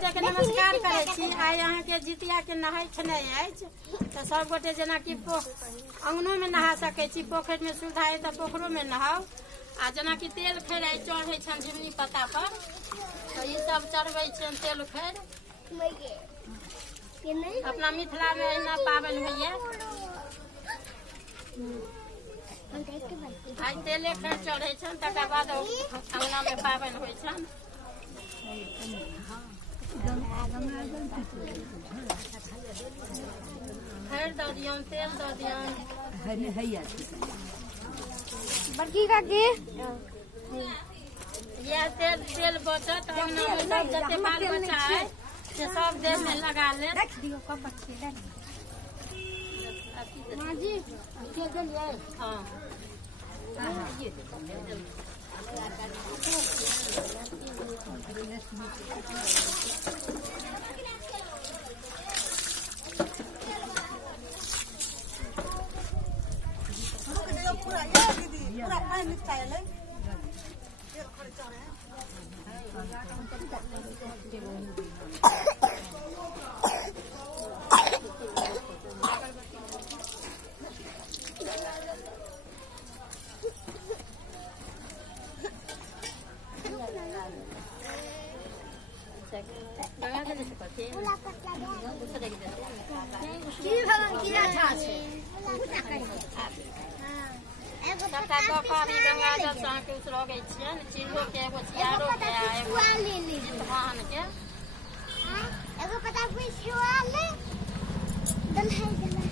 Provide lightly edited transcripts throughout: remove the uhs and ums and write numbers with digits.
गोटे के नमस्कार करे छी। आइ अहाँ के जितिया के नहाय खेनाइ अछि तो सब गोटे जेना कि अंगनो में नहा सके छी, पोखर में सुविधा है तो पोखरो में नहाओ। आ जना कि तेल खैर चढ़े छन झिमनी पत्ता पर तो ये सब चढ़वे छन तेल खैर। अपना मिथिला में एना पाबन होइए। आज तेले खैर चढ़े छन तकर बाद अंगना में पाबन होइ छन। खैर दऽ दियौन, तेल दऽ दियौन। बड़की काकी ये तेल बचत अंगना में सब जते बाल बच्चा है से सब देह में लगा ले। माँ जी के देलिए? हाँ गंगाजल से अहाँके उसरगे छियन। चिड़ो के एगो चियारो के एगो पता ले दलहाई दला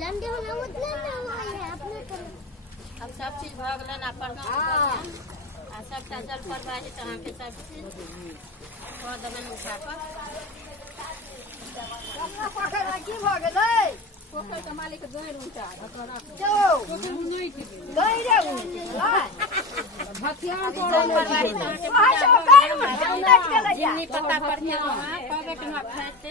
लंडे होना मतलब ना अपने कर। अब सब चीज भ गेलन। आ सबटा जल प्रवाहित अहाँके सब चीज कऽ देबनि उठा कऽ। की भ गेलै? पोखर के मालिक गैर उठा झिमनी पत्ता पर पावे के खाते